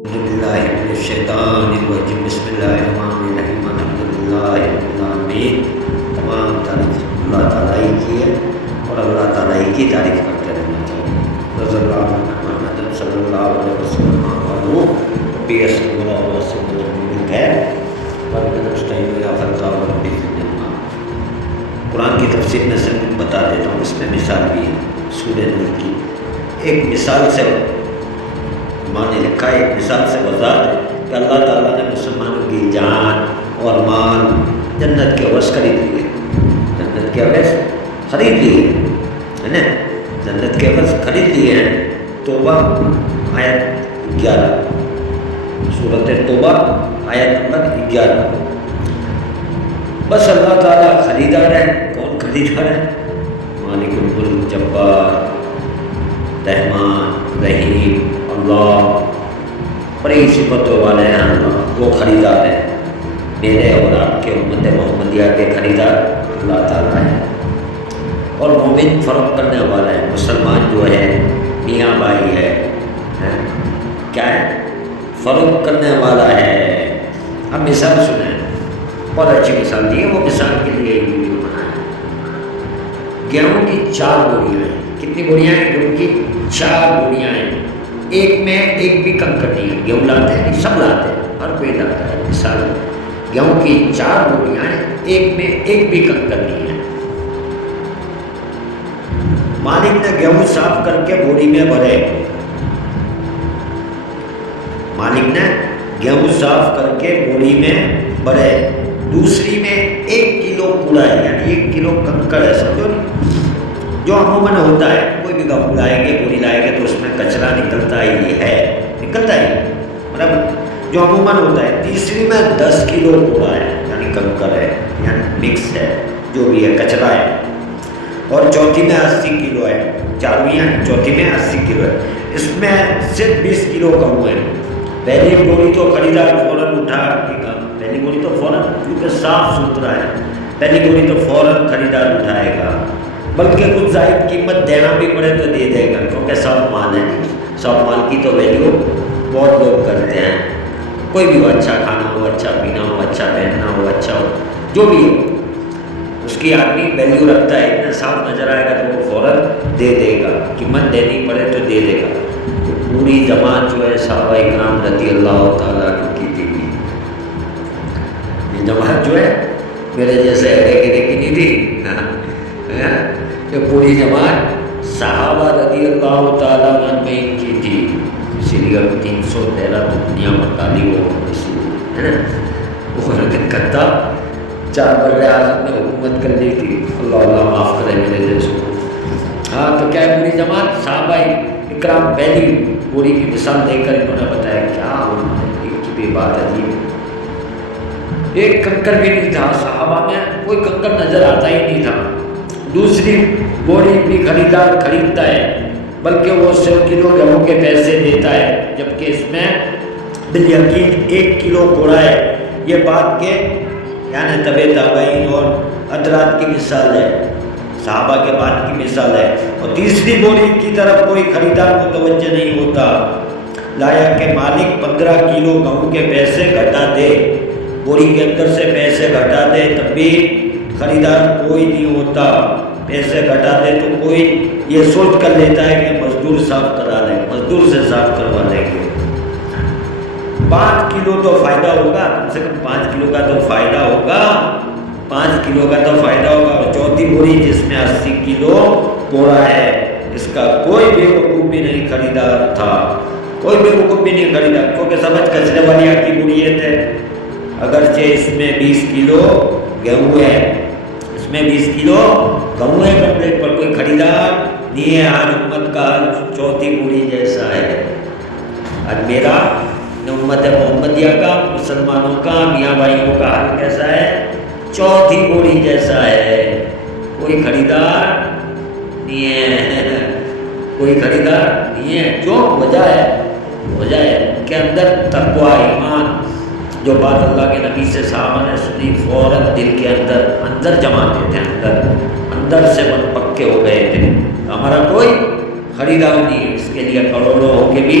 اعوذ باللہ من الشیطان الرجیم بسم اللہ الرحمن الرحیم الحمدللہ رب العالمین۔ تمام تعریف اللہ تعالیٰ ہی کی ہے اور اللہ تعالیٰ ہی کی تعریف کرتے رہنا چاہیے۔ رضی اللہ عنہ محمد صلی اللہ علیہ وسلم قالوا ربی یسر ولا تعسر بالخیر وربنا نستعین یا فتح ربی زدنا۔ قرآن کی تفسیر میں سے بتا دیتا ہوں، اس میں مثال بھی ہے سورہ نور کی۔ ایک مثال سے ماں نے لکھا ہے، ایک مثال سے وضاحت ہے کہ اللہ تعالیٰ نے مسلمانوں کی جان اور مال جنت کے عوض خرید لیے، جنت کے عوض خرید لیے ہے نا، جنت کے عوض خرید لیے ہیں۔ توبہ آیت 11، سورۃ توبہ آیت نمبر 11۔ بس اللہ تعالیٰ خریدار ہے۔ کون خریدار ہے؟ مالک الملک، جبار، رحمان، رحیم اللہ، بڑی صفتوں والے ہیں اللہ، وہ خریدار ہیں۔ میرے اور آپ کے امت محمدیہ کے خریدار اللہ تعالیٰ ہے۔ اور مومن فروخت کرنے والا ہے، مسلمان جو ہے میاں بھائی ہے، کیا ہے؟ فروخت کرنے والا ہے۔ اب مثال سنیں، بہت اچھی مثال دی ہے، وہ مثال کے لیے یہ ویڈیو بنایا۔ گیہوں کی 4 بوریاں ہیں۔ کتنی بوریاں ہیں؟ گیہوں کی 4 بوریاں ہیں۔ ایک میں ایک بھی کنکر نہیں ہے۔ گیہوں لاتے ہیں، سب لاتے ہیں، ہر کوئی لاتا ہے۔ مثال گیہوں کی 4 بوریاں ہیں، ایک میں ایک بھی کنکر نہیں ہے۔ مالک نے گیہوں صاف کر کے بوری میں بھرے، مالک نے گیہوں صاف کر کے بوری میں بھرے۔ دوسری میں 1 کلو کوڑا ہے، یعنی 1 کلو کنکر ہے، سمجھو نہیں؟ جو عموماً ہوتا ہے، کوئی بھی گیہوں لائیں گے، بوری لائیں گے تو اس میں کچرا نکلتا ہی ہے، نکلتا ہی مطلب جو عموماً ہوتا ہے۔ تیسری میں 10 کلو کوڑا ہے، یعنی کنکر ہے، یعنی مکس ہے، جو بھی ہے کچرا ہے۔ اور چوتھی میں 80 کلو ہے، چارویں ہیں، چوتھی میں 80 کلو ہے۔ اس میں صرف 20 کلو گیہوں ہے۔ پہلی بوری تو خریدار فوراً اٹھا کے گا، پہلی بوری تو فوراً، کیونکہ صاف ستھرا ہے، پہلی بوری تو فوراً خریدار اٹھائے گا، بلکہ کچھ زائد قیمت دینا بھی پڑے تو دے دے گا، کیونکہ صاف مال ہے۔ صاف مال کی تو ویلیو بہت لوگ کرتے ہیں، کوئی بھی ہو، اچھا کھانا ہو، اچھا پینا ہو، اچھا پہننا ہو، اچھا ہو، جو بھی ہو، اس کی آدمی ویلیو رکھتا ہے۔ اتنا صاف نظر آئے گا تو وہ فوراً دے دے گا، قیمت دینی پڑے تو دے دے گا۔ پوری جماعت جو ہے صحابہ اکرام رضی اللہ تعالیٰ عنہ کی تھی، یہ جماعت جو ہے میرے جیسے ارے گرے کی نہیں تھی، یہ پوری جماعت صحابہ رضی اللہ تعالیٰ عنہ کی تھی۔ اسی لیے 313 دنیا میں تعلیم ہے نا، وہ کتا 4 بر اعظم نے حکومت کر لی تھی، اللہ معاف کرے میرے جیسے۔ ہاں تو کیا ہے، پوری جماعت صحابہ اکرام پہلی پوری کی مثال دے کر انہوں نے بتایا کیا ایک کی بھی بات عجیب، ایک کنکر بھی نہیں تھا صحابہ میں، کوئی کنکر نظر آتا ہی نہیں تھا۔ دوسری بوری بھی خریدار خریدتا ہے، بلکہ وہ 100 کلو گیہوں کے پیسے دیتا ہے، جبکہ اس میں بالیقین 1 کلو کوڑا ہے۔ یہ بات کے یعنی تبع تابعین اور حضرات کی مثال ہے، صحابہ کے بعد کی مثال ہے۔ اور تیسری بوری کی طرف کوئی خریدار متوجہ نہیں ہوتا، لایا کہ مالک 15 کلو گیہوں کے پیسے گھٹا دے، بوری کے اندر سے پیسے گھٹا دے، تب بھی خریدار کوئی نہیں ہوتا۔ پیسے گھٹا دے تو کوئی یہ سوچ کر لیتا ہے کہ مزدور صاف کرا لیں، مزدور سے صاف کروا لیں گے، 5 کلو تو فائدہ ہوگا، کم سے کم 5 کلو کا تو فائدہ ہوگا، 5 کلو کا تو فائدہ ہوگا۔ اور چوتھی بوری جس میں 80 کلو کوڑا ہے، اس کا کوئی بے وقوف بھی نہیں خریدار تھا، کوئی بے وقوف بھی نہیں خریدا، کیونکہ سمجھ کچرے والی آپ کی بوری تھے۔ اگرچہ اس میں 20 کلو گیہوں ہے، اس میں 20 کلو گیہوں ہے کمپلیٹ، پر کوئی خریدار نہیں ہے۔ آج امت کا حال چوتھی بوری جیسا ہے، آج میرا امت محمدیہ کا، مسلمانوں کا، میاں بھائیوں کا حال کیسا ہے؟ چوتھی بوری جیسا ہے۔ کوئی خریدار نہیں ہے، کوئی خریدار نہیں ہے۔ جو وجہ ہے کہ اندر تقویٰ، ایمان، جو بات اللہ کے نبی سے صحابہ نے سنی فوراً دل کے اندر جماتے تھے، اندر سے من پکے ہو گئے تھے۔ ہمارا کوئی خریدار نہیں ہے، اس کے لیے کروڑوں ہو کے بھی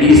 20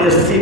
80